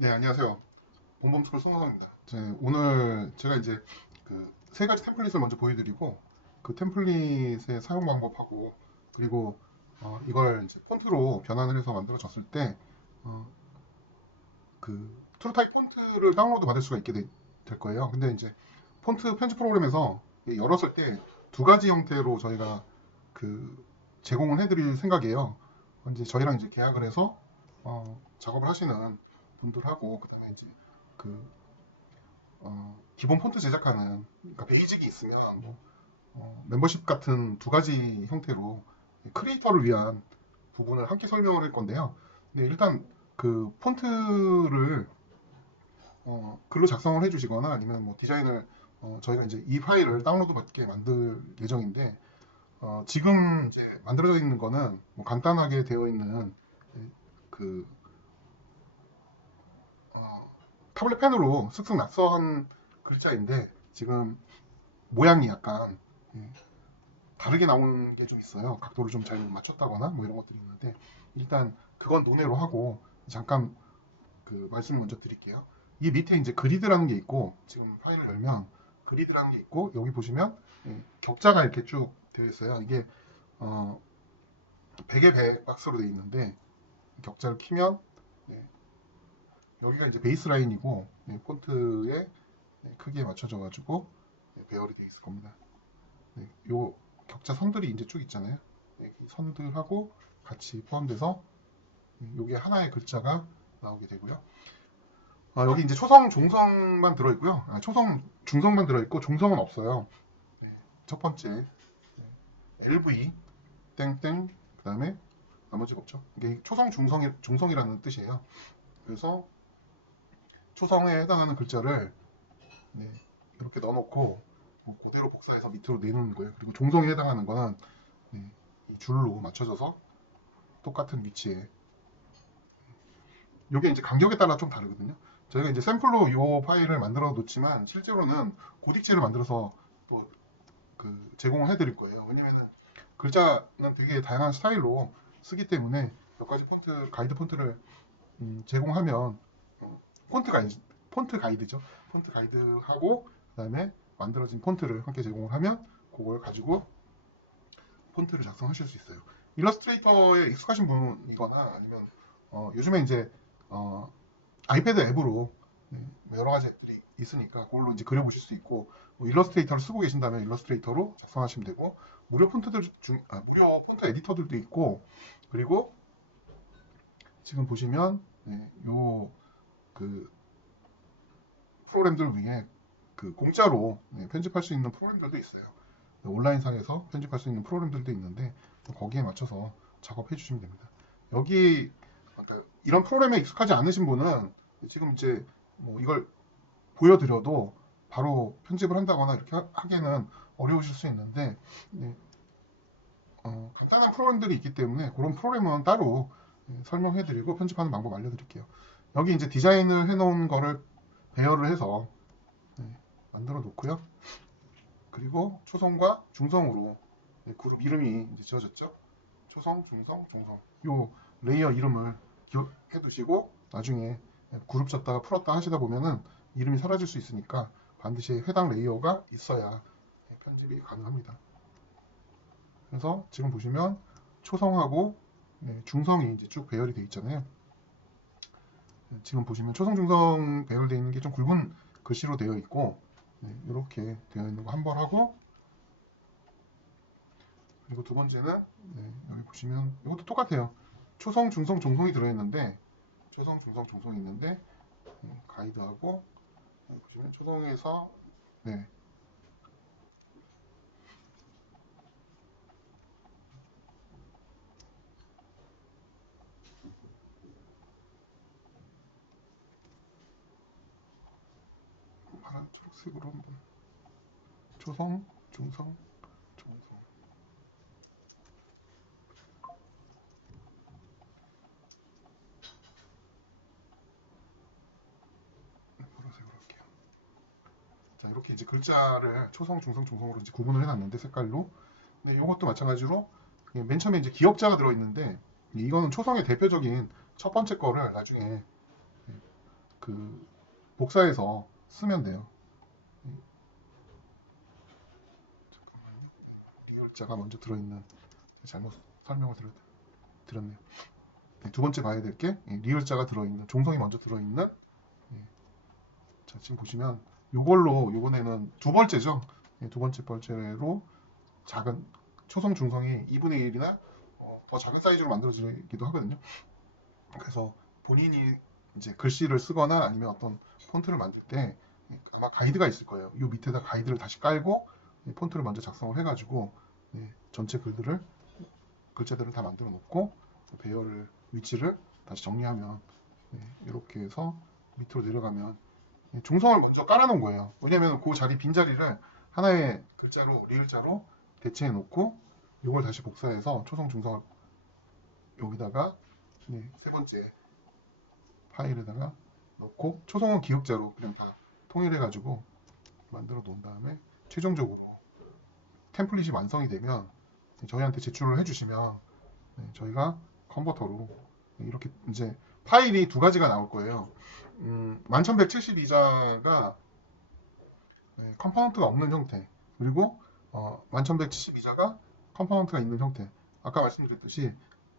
네, 안녕하세요. 본범스쿨 송하성입니다. 오늘 제가 이제 그 세 가지 템플릿을 먼저 보여드리고 그 템플릿의 사용 방법하고 그리고 이걸 이제 폰트로 변환을 해서 만들어졌을 때 그 트루타입 폰트를 다운로드 받을 수가 있게 될 거예요. 근데 이제 폰트 편집 프로그램에서 열었을 때 두 가지 형태로 저희가 그 제공을 해드릴 생각이에요. 이제 저희랑 이제 계약을 해서 작업을 하시는 분들하고 그다음에 이제 그 기본 폰트 제작하는 그러니까 베이직이 있으면 뭐 멤버십 같은 두 가지 형태로 크리에이터를 위한 부분을 함께 설명을 할 건데요. 네, 일단 그 폰트를 글로 작성을 해주시거나 아니면 뭐 디자인을 저희가 이제 이 파일을 다운로드 받게 만들 예정인데 지금 이제 만들어져 있는 거는 뭐 간단하게 되어 있는 그 타블렛 펜으로 쓱쓱 낙서한 글자인데 지금 모양이 약간 예, 다르게 나오는 게 좀 있어요. 각도를 좀 잘못 맞췄다거나 뭐 이런 것들이 있는데 일단 그건 논외로 하고 잠깐 그 말씀을 먼저 드릴게요. 이 밑에 이제 그리드라는 게 있고 지금 파일을 열면 그리드라는 게 있고 여기 보시면 격자가 이렇게 쭉 되어 있어요. 이게 어, 100의 100 박스로 되어 있는데 격자를 키면 네, 여기가 이제 베이스 라인이고 폰트의 크기에 맞춰져 가지고 배열이 되어 있을 겁니다. 요 격자 선들이 이제 쭉 있잖아요. 이 선들하고 같이 포함돼서 요게 하나의 글자가 나오게 되고요. 여기 이제 초성, 중성만 들어있고요. 초성, 중성만 들어있고 중성은 없어요. 네, 첫 번째 LV 땡땡 그 다음에 나머지가 없죠. 이게 초성, 중성이라는 뜻이에요. 그래서 초성에 해당하는 글자를 네, 이렇게 넣어놓고 뭐 그대로 복사해서 밑으로 내놓는 거예요. 그리고 중성에 해당하는 거는 네, 이 줄로 맞춰져서 똑같은 위치에 이게 이제 간격에 따라 좀 다르거든요. 저희가 이제 샘플로 이 파일을 만들어 놓지만 실제로는 고딕지를 만들어서 또 그 제공을 해드릴 거예요. 왜냐면은 글자는 되게 다양한 스타일로 쓰기 때문에 몇 가지 폰트 가이드 폰트를 제공하면 폰트 가이드 폰트 가이드죠. 폰트 가이드하고 그다음에 만들어진 폰트를 함께 제공을 하면 그걸 가지고 폰트를 작성하실 수 있어요. 일러스트레이터에 익숙하신 분이거나 아니면 요즘에 이제 어, 아이패드 앱으로 뭐 여러 가지 앱들이 있으니까 그걸로 이제 그려보실 수 있고 뭐 일러스트레이터를 쓰고 계신다면 일러스트레이터로 작성하시면 되고 무료 폰트 에디터들도 있고 그리고 지금 보시면 요그 프로그램들 위에 그 공짜로 편집할 수 있는 프로그램들도 있어요. 온라인상에서 편집할 수 있는 프로그램들도 있는데 거기에 맞춰서 작업해 주시면 됩니다. 여기 그러니까 이런 프로그램에 익숙하지 않으신 분은 지금 이제 뭐 이걸 보여드려도 바로 편집을 한다거나 이렇게 하기에는 어려우실 수 있는데 네, 간단한 프로그램들이 있기 때문에 그런 프로그램은 따로 설명해드리고 편집하는 방법 알려드릴게요. 여기 이제 디자인을 해놓은 거를 배열을 해서 만들어 놓고요. 그리고 초성과 중성으로 그룹 이름이 이제 지어졌죠. 초성, 중성, 중성. 요 레이어 이름을 기억해 두시고 나중에 그룹 졌다가 풀었다 하시다 보면은 이름이 사라질 수 있으니까 반드시 해당 레이어가 있어야 편집이 가능합니다. 그래서 지금 보시면 초성하고 중성이 이제 쭉 배열이 되어 있잖아요. 지금 보시면 초성, 중성 배열되어 있는 게 좀 굵은 글씨로 되어 있고 이렇게 되어 있는 거 한 번 하고 그리고 두 번째는 여기 보시면 이것도 똑같아요. 초성, 중성, 중성이 들어있는데 초성, 중성, 중성이 있는데 가이드하고 여기 보시면 초성에서 네, 파란 초록색으로 한번 초성, 중성, 중성 보라색으로 할게요. 자 이렇게 이제 글자를 초성, 중성, 중성으로 이제 구분을 해놨는데 색깔로 네, 이것도 마찬가지로 맨 처음에 이제 기역자가 들어있는데 이거는 초성의 대표적인 첫 번째 거를 나중에 그 복사해서 쓰면 돼요. 잠깐만요. 리을자가 먼저 들어있는, 잘못 설명을 드렸네요. 네, 두 번째 봐야 될 게 리을자가 들어있는, 종성이 먼저 들어있는. 자, 지금 보시면 요걸로 요번에는 두 번째죠. 두 번째로 작은 초성 중성이 2분의 1이나 더 작은 사이즈로 만들어지기도 하거든요. 그래서 본인이 이제 글씨를 쓰거나 아니면 어떤 폰트를 만들 때 아마 가이드가 있을 거예요. 이 밑에다 가이드를 다시 깔고 폰트를 먼저 작성을 해가지고 전체 글자들을 다 만들어 놓고 배열을 위치를 다시 정리하면 이렇게 해서 밑으로 내려가면 중성을 먼저 깔아놓은 거예요. 왜냐면 그 자리 빈자리를 하나의 글자로 리을자로 대체해 놓고 이걸 다시 복사해서 초성 중성을 여기다가 세 번째 파일에다가 넣고 초성은 기역자로 그냥 다 통일해 가지고 만들어 놓은 다음에 최종적으로 템플릿이 완성이 되면 저희한테 제출을 해주시면 저희가 컨버터로 이렇게 이제 파일이 두 가지가 나올 거예요. 1172자가 컴포넌트가 없는 형태, 그리고 1172자가 컴포넌트가 있는 형태. 아까 말씀드렸듯이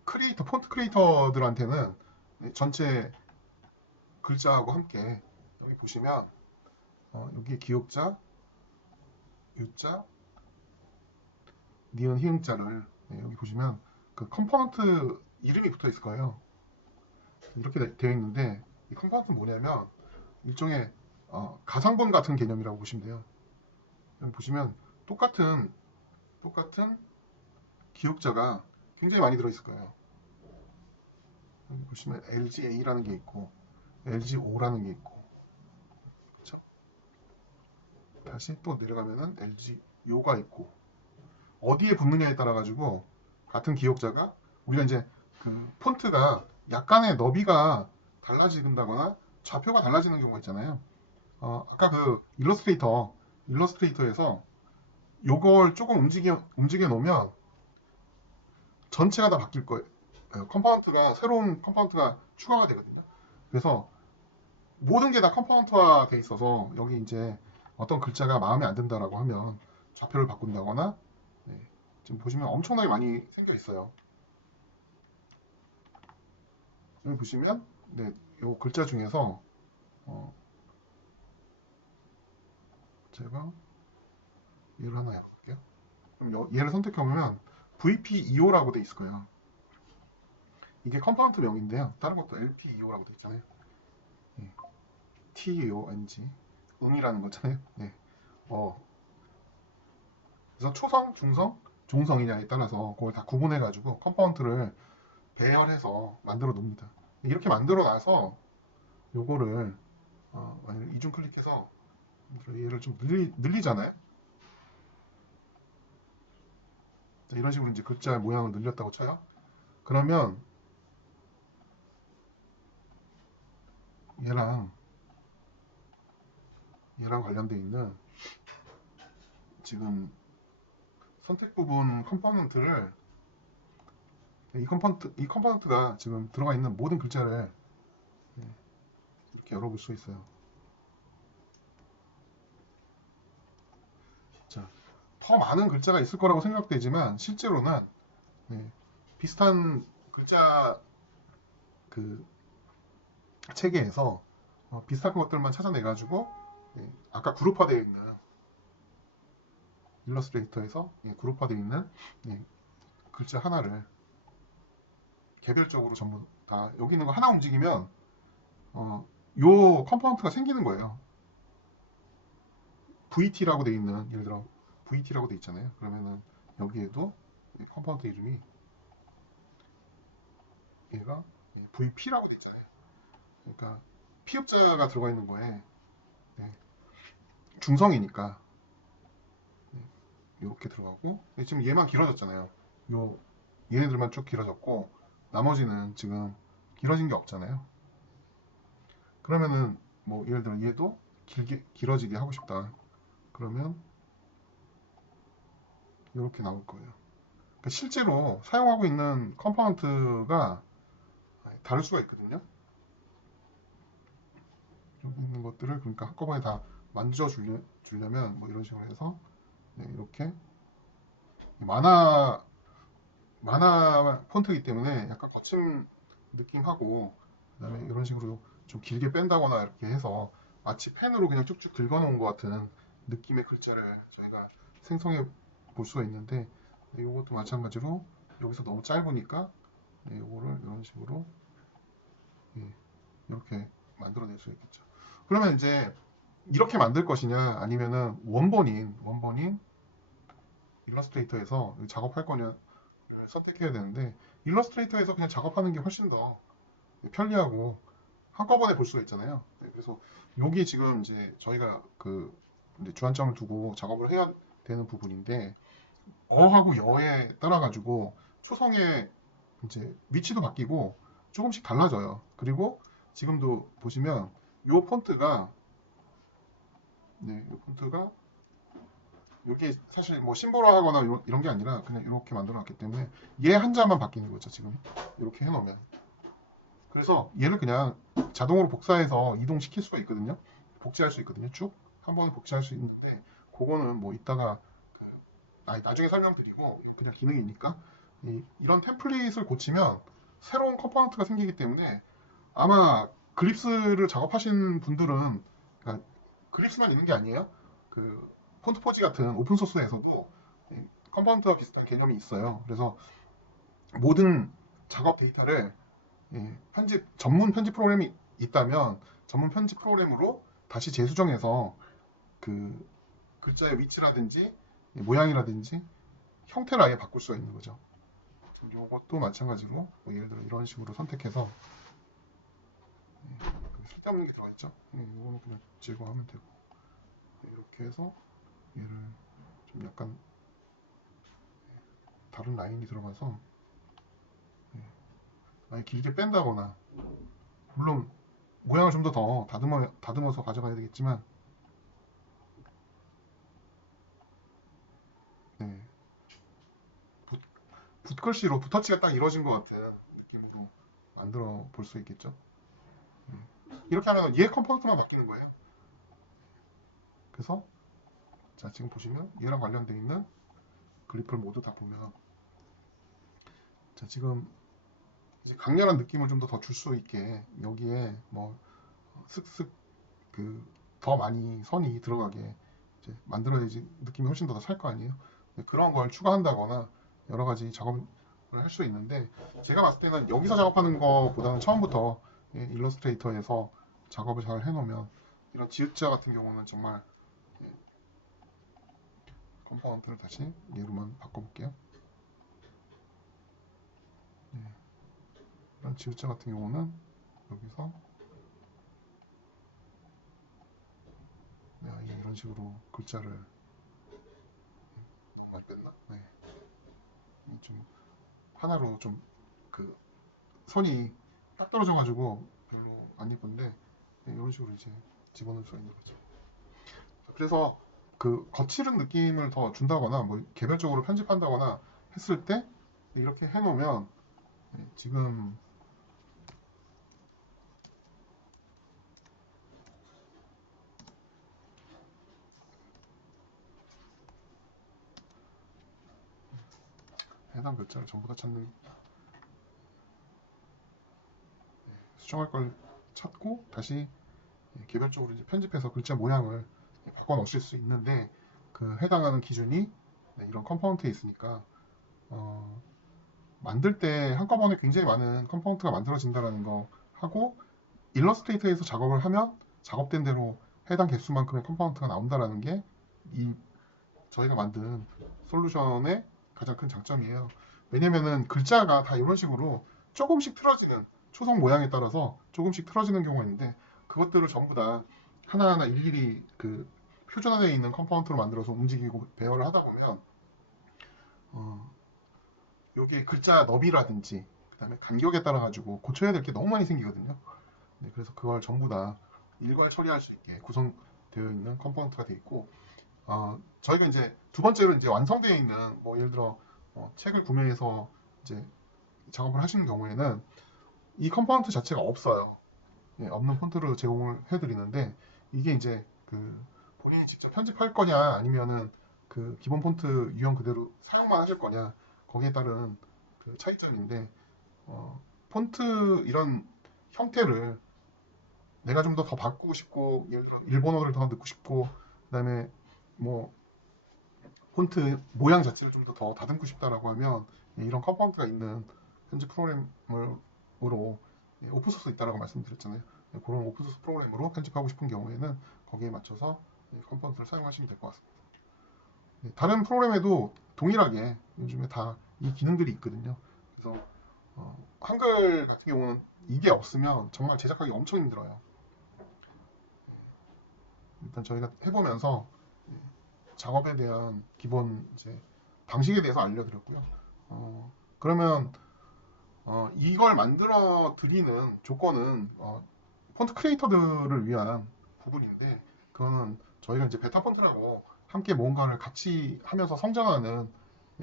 폰트 크리에이터들한테는 전체 글자하고 함께 여기 보시면 여기 기역자, 유자, 니은 히읗자를 여기 보시면 그 컴포넌트 이름이 붙어 있을 거예요. 이렇게 되어 있는데 이 컴포넌트는 뭐냐면 일종의 가상본 같은 개념이라고 보시면 돼요. 여기 보시면 똑같은 기역자가 굉장히 많이 들어있을 거예요. 여기 보시면 LGA라는 게 있고 LGO라는 게 있고, 그렇죠? 다시 또 내려가면은 LG요가 있고, 어디에 붙느냐에 따라 가지고 같은 기역자가 우리가 이제 그 폰트가 약간의 너비가 달라진다거나 좌표가 달라지는 경우가 있잖아요. 아까 그 일러스트레이터에서 요걸 조금 움직여 놓으면 전체가 다 바뀔 거예요. 새로운 컴포넌트가 추가가 되거든요. 그래서 모든 게 다 컴포넌트화 돼 있어서 여기 이제 어떤 글자가 마음에 안 든다라고 하면 좌표를 바꾼다거나, 지금 보시면 엄청나게 많이 생겨 있어요. 여기 보시면 요 글자 중에서 제가 얘를 하나 해볼게요. 그럼 얘를 선택해보면 VP25라고 돼 있을 거예요. 이게 컴포넌트 명인데요. 다른 것도 LP25라고 돼 있잖아요. TONG 응이라는 거잖아요. 그래서 초성, 중성, 종성이냐에 따라서 그걸 다 구분해가지고 컴포넌트를 배열해서 만들어 놓습니다. 이렇게 만들어 놔서 요거를 이중 클릭해서 얘를 좀 늘리잖아요. 자, 이런 식으로 이제 글자 모양을 늘렸다고 쳐요. 그러면 얘랑 관련돼 있는 지금 선택 부분 컴포넌트를 이 컴포넌트가 지금 들어가 있는 모든 글자를 이렇게 열어볼 수 있어요. 자, 더 많은 글자가 있을 거라고 생각되지만 실제로는 비슷한 글자 그 체계에서 비슷한 것들만 찾아내 가지고 아까 그룹화되어 있는 일러스트레이터에서 그룹화되어 있는 글자 하나를 개별적으로 전부 다 여기 있는 거 하나 움직이면 요 컴포넌트가 생기는 거예요. VT라고 돼 있는, 예를 들어 VT라고 돼 있잖아요. 그러면은 여기에도 컴포넌트 이름이 얘가 VP라고 돼 있잖아요. 그러니까 피읍자가 들어가 있는 거에 중성이니까 이렇게 들어가고, 지금 얘만 길어졌잖아요. 얘네들만 쭉 길어졌고 나머지는 지금 길어진 게 없잖아요. 그러면은 뭐 예를 들어 얘도 길어지게 하고 싶다. 그러면 이렇게 나올 거예요. 그러니까 실제로 사용하고 있는 컴포넌트가 다를 수가 있거든요. 있는 것들을 그러니까 한꺼번에 다 만들어 주려면 뭐 이런 식으로 해서 네, 이렇게 만화 폰트이기 때문에 약간 거친 느낌하고 그다음에 이런 식으로 좀 길게 뺀다거나 이렇게 해서 마치 펜으로 그냥 쭉쭉 긁어놓은 것 같은 느낌의 글자를 저희가 생성해 볼 수가 있는데 네, 이것도 마찬가지로 여기서 너무 짧으니까 네, 이거를 이런 식으로 예, 이렇게 만들어낼 수 있겠죠. 그러면 이제 이렇게 만들 것이냐 아니면은 원본인 일러스트레이터에서 작업할 거냐 선택해야 되는데 일러스트레이터에서 그냥 작업하는 게 훨씬 더 편리하고 한꺼번에 볼 수가 있잖아요. 네, 그래서 여기 지금 이제 저희가 그 이제 주안점을 두고 작업을 해야 되는 부분인데 어하고 여에 따라 가지고 초성의 이제 위치도 바뀌고 조금씩 달라져요. 그리고 지금도 보시면 요 폰트가 요 폰트가 이게 사실 뭐 심보라하거나 이런 게 아니라 그냥 이렇게 만들어 놨기 때문에 얘 한자만 바뀌는 거죠. 지금 이렇게 해놓으면 그래서 얘를 그냥 자동으로 복사해서 이동시킬 수가 있거든요. 복제할 수 있거든요. 쭉 한 번에 복제할 수 있는데 그거는 뭐 이따가 나중에 설명드리고 그냥 기능이니까 이런 템플릿을 고치면 새로운 컴포넌트가 생기기 때문에 아마 그립스를 작업하신 분들은 그러니까 그립스만 있는 게 아니에요. 그 폰트포지 같은 오픈 소스에서도 컴포넌트와 비슷한 개념이 있어요. 그래서 모든 작업 데이터를 전문 편집 프로그램이 있다면 전문 편집 프로그램으로 다시 재수정해서 그 글자의 위치라든지 모양이라든지 형태를 아예 바꿀 수가 있는 거죠. 이것도 마찬가지로 뭐 예를 들어 이런 식으로 선택해서 쓸데없는 게 들어가 있죠. 이거는 그냥 제거하면 되고 이렇게 해서 얘를 좀 약간 다른 라인이 들어가서 아예 길게 뺀다거나 물론 모양을 좀 더 다듬어서 가져가야 되겠지만 네, 붓글씨로 붓터치가 딱 이루어진 것 같은 느낌으로 만들어 볼 수 있겠죠. 이렇게 하면 얘 컴포넌트만 바뀌는 거예요. 그래서 자 지금 보시면 얘랑 관련되어 있는 그리프를 모두 다 보면 자 지금 이제 강렬한 느낌을 좀 더 줄 수 있게 여기에 뭐 슥슥 그 더 많이 선이 들어가게 이제 만들어야지 느낌이 훨씬 더 살 거 아니에요. 그런 걸 추가한다거나 여러 가지 작업을 할 수 있는데 제가 봤을 때는 여기서 작업하는 것보다는 처음부터 일러스트레이터에서 작업을 잘 해놓으면 이런 지읒자 같은 경우는 정말 컴포넌트를 다시 얘로만 바꿔볼게요. 이런 지읒자 같은 경우는 여기서 이런 식으로 글자를 너무 많이 뺐나? 네. 좀 하나로 좀 그 선이 딱 떨어져가지고 별로 안 예쁜데 이런 식으로 이제 집어넣을 수가 있는 거죠. 그래서 그 거칠은 느낌을 더 준다거나 뭐 개별적으로 편집한다거나 했을 때 이렇게 해놓으면 지금 해당 글자를 전부 다 찾는 수정할 걸 찾고 다시 개별적으로 이제 편집해서 글자 모양을 바꿔 넣으실 수 있는데 그 해당하는 기준이 이런 컴포넌트에 있으니까 만들 때 한꺼번에 굉장히 많은 컴포넌트가 만들어진다는 거 하고 일러스트레이터에서 작업을 하면 작업된 대로 해당 개수만큼의 컴포넌트가 나온다는 게 이 저희가 만든 솔루션의 가장 큰 장점이에요. 왜냐면은 글자가 다 이런 식으로 조금씩 틀어지는 초성 모양에 따라서 조금씩 틀어지는 경우가 있는데 그것들을 전부 다 하나하나 일일이 그 표준화되어 있는 컴포넌트로 만들어서 움직이고 배열을 하다 보면 여기 글자 너비라든지 그다음에 간격에 따라 가지고 고쳐야 될 게 너무 많이 생기거든요. 네, 그래서 그걸 전부 다 일괄 처리할 수 있게 구성되어 있는 컴포넌트가 되어 있고 저희가 이제 두 번째로 이제 완성되어 있는 뭐 예를 들어 책을 구매해서 이제 작업을 하시는 경우에는 이 컴포넌트 자체가 없어요. 없는 폰트로 제공을 해드리는데 이게 이제 그 본인이 직접 편집할 거냐 아니면은 그 기본 폰트 유형 그대로 사용만 하실 거냐 거기에 따른 그 차이점인데 폰트 이런 형태를 내가 좀 더 바꾸고 싶고 예를 들어 일본어를 더 넣고 싶고 그다음에 뭐 폰트 모양 자체를 좀 더 다듬고 싶다라고 하면 이런 컴포넌트가 있는 편집 프로그램으로 오픈소스 있다라고 말씀드렸잖아요. 그런 오픈소스 프로그램으로 편집하고 싶은 경우에는 거기에 맞춰서 컴포넌트를 사용하시면 될 것 같습니다. 다른 프로그램에도 동일하게 요즘에 다 이 기능들이 있거든요. 그래서 한글 같은 경우는 이게 없으면 정말 제작하기 엄청 힘들어요. 일단 저희가 해보면서 작업에 대한 기본 이제 방식에 대해서 알려드렸고요. 그러면 이걸 만들어 드리는 조건은 폰트 크리에이터들을 위한 부분인데 그거는 저희가 이제 베타 폰트라고 함께 뭔가를 같이 하면서 성장하는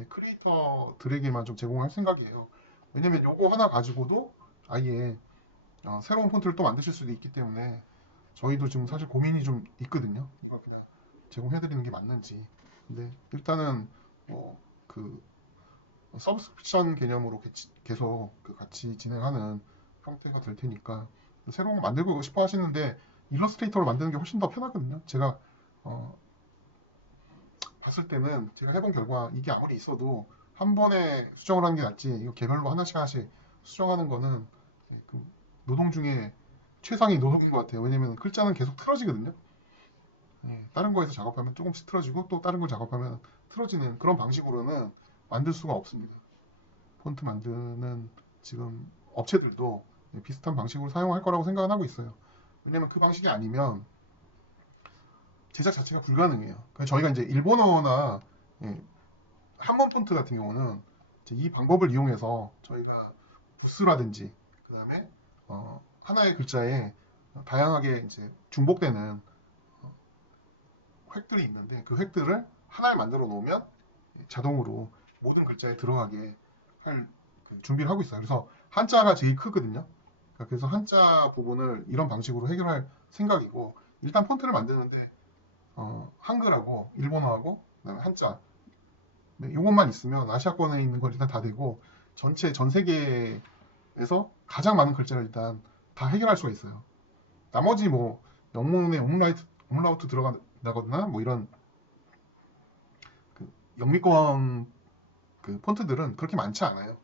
크리에이터들에게만 좀 제공할 생각이에요. 왜냐면 요거 하나 가지고도 아예 새로운 폰트를 또 만드실 수도 있기 때문에 저희도 지금 사실 고민이 좀 있거든요. 이걸 그냥 제공해드리는 게 맞는지. 근데 일단은 그 서브스크립션 개념으로 계속 같이 진행하는 형태가 될 테니까 새로운 거 만들고 싶어 하시는데 일러스트레이터로 만드는 게 훨씬 더 편하거든요. 제가 봤을 때는 제가 해본 결과 이게 아무리 있어도 한 번에 수정을 하는 게 낫지 이거 개별로 하나씩 하나씩 수정하는 거는 그 노동 중에 최상의 노동인 것 같아요. 왜냐면 글자는 계속 틀어지거든요. 다른 거에서 작업하면 조금씩 틀어지고 또 다른 걸 작업하면 틀어지는 그런 방식으로는 만들 수가 없습니다. 폰트 만드는 지금 업체들도 비슷한 방식으로 사용할 거라고 생각은 하고 있어요. 왜냐면 그 방식이 아니면 제작 자체가 불가능해요. 그래서 저희가 이제 일본어나 한문 폰트 같은 경우는 이제 이 방법을 이용해서 저희가 부스라든지 그 다음에 하나의 글자에 다양하게 이제 중복되는 획들이 있는데 그 획들을 하나를 만들어 놓으면 자동으로 모든 글자에 들어가게 할 준비를 하고 있어요. 그래서 한자가 제일 크거든요. 그래서 한자 부분을 이런 방식으로 해결할 생각이고 일단 폰트를 만드는데 한글하고 일본어하고 그다음에 한자 이것만 있으면 아시아권에 있는 건 일단 다 되고 전체 전 세계에서 가장 많은 글자를 일단 다 해결할 수가 있어요. 나머지 뭐 영문에 옴라우트 들어간다거나 뭐 이런 그 영미권 그 폰트들은 그렇게 많지 않아요.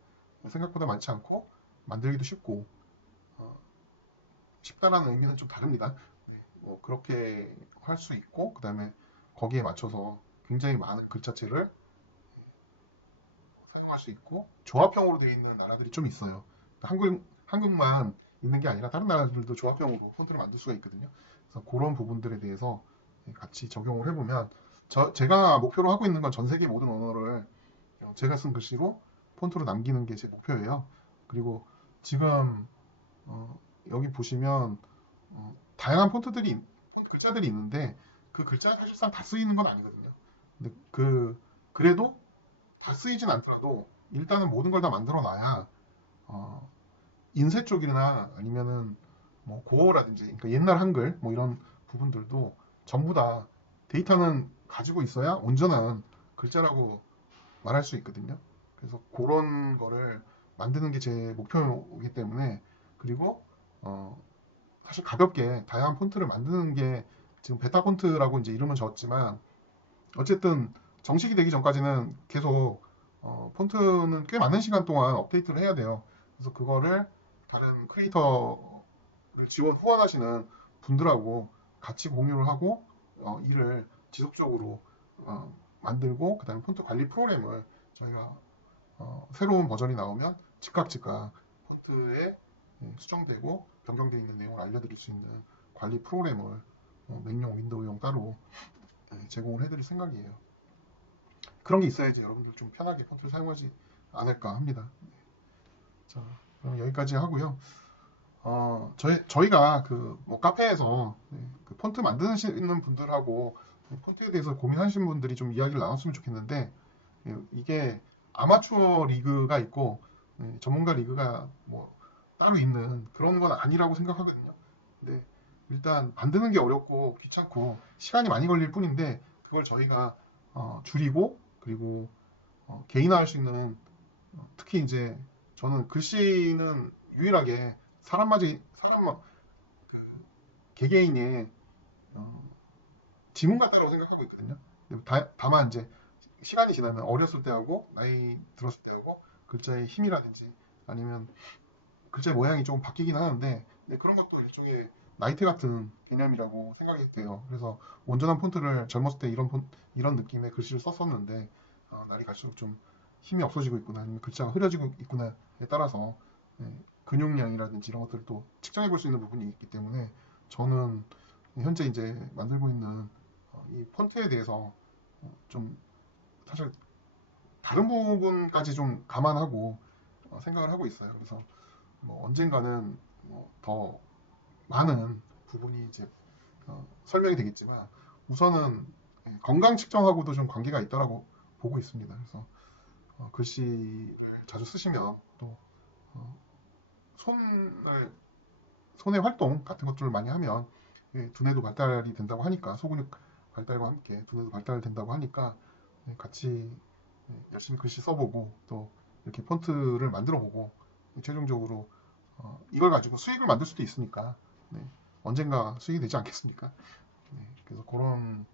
생각보다 많지 않고 만들기도 쉽고 쉽다라는 의미는 좀 다릅니다. 뭐 그렇게 할 수 있고 그 다음에 거기에 맞춰서 굉장히 많은 글자체를 사용할 수 있고 조합형으로 되어 있는 나라들이 좀 있어요. 한국만 있는 게 아니라 다른 나라들도 조합형으로 폰트를 만들 수가 있거든요. 그래서 그런 부분들에 대해서 같이 적용을 해보면 제가 목표로 하고 있는 건 전 세계 모든 언어를 제가 쓴 글씨로 폰트로 남기는 게 제 목표예요. 그리고 지금 여기 보시면 다양한 폰트 글자들이 있는데 그 글자가 사실상 다 쓰이는 건 아니거든요. 근데 그래도 다 쓰이진 않더라도 일단은 모든 걸 다 만들어 놔야 인쇄 쪽이나 아니면은 뭐 고어라든지 그러니까 옛날 한글 뭐 이런 부분들도 전부 다 데이터는 가지고 있어야 온전한 글자라고 말할 수 있거든요. 그래서 그런 거를 만드는 게 제 목표이기 때문에 그리고 사실 가볍게 다양한 폰트를 만드는 게 지금 베타 폰트라고 이제 이름은 졌지만 어쨌든 정식이 되기 전까지는 계속 폰트는 꽤 많은 시간 동안 업데이트를 해야 돼요. 그래서 그거를 다른 크리에이터를 후원하시는 분들하고 같이 공유를 하고 일을 지속적으로 만들고 그다음에 폰트 관리 프로그램을 저희가 새로운 버전이 나오면 즉각 폰트에 수정되고 변경되어 있는 내용을 알려드릴 수 있는 관리 프로그램을 맥용, 윈도우용 따로 제공을 해드릴 생각이에요. 그런 게 있어야지 여러분들 좀 편하게 폰트를 사용하지 않을까 합니다. 자, 그럼 여기까지 하고요. 저희가 뭐 카페에서 그 폰트 만드시는 분들하고 폰트에 대해서 고민하시는 분들이 좀 이야기를 나눴으면 좋겠는데 이게 아마추어 리그가 있고 전문가 리그가 뭐 따로 있는 그런 건 아니라고 생각하거든요. 근데 일단 만드는 게 어렵고 귀찮고 시간이 많이 걸릴 뿐인데 그걸 저희가 줄이고 그리고 개인화할 수 있는 특히 이제 저는 글씨는 유일하게 사람 그 개개인의 어, 지문 같다고 생각하고 있거든요. 근데 다만 이제 시간이 지나면 어렸을 때하고 나이 들었을 때하고 글자의 힘이라든지 아니면 글자의 모양이 좀 바뀌긴 하는데 네, 그런 것도 일종의 나이테 같은 개념이라고 생각이 돼요. 그래서 온전한 폰트를 젊었을 때 이런 느낌의 글씨를 썼었는데 날이 갈수록 좀 힘이 없어지고 있구나 아니면 글자가 흐려지고 있구나에 따라서 네, 근육량이라든지 이런 것들을 또 측정해 볼 수 있는 부분이 있기 때문에 저는 현재 이제 만들고 있는 이 폰트에 대해서 좀 사실 다른 부분까지 좀 감안하고 생각을 하고 있어요. 그래서 뭐 언젠가는 뭐더 많은 부분이 이제 설명이 되겠지만 우선은 건강 측정하고도 좀 관계가 있다라고 보고 있습니다. 그래서 글씨를 자주 쓰시면 또 어, 손을 손의 활동 같은 것들을 많이 하면 두뇌도 발달이 된다고 하니까 소근육 발달과 함께 두뇌도 발달된다고 하니까 같이 열심히 글씨 써보고 또 이렇게 폰트를 만들어보고 최종적으로 이걸 가지고 수익을 만들 수도 있으니까 네, 언젠가 수익이 되지 않겠습니까? 네, 그래서 그런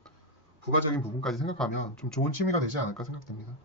부가적인 부분까지 생각하면 좀 좋은 취미가 되지 않을까 생각됩니다.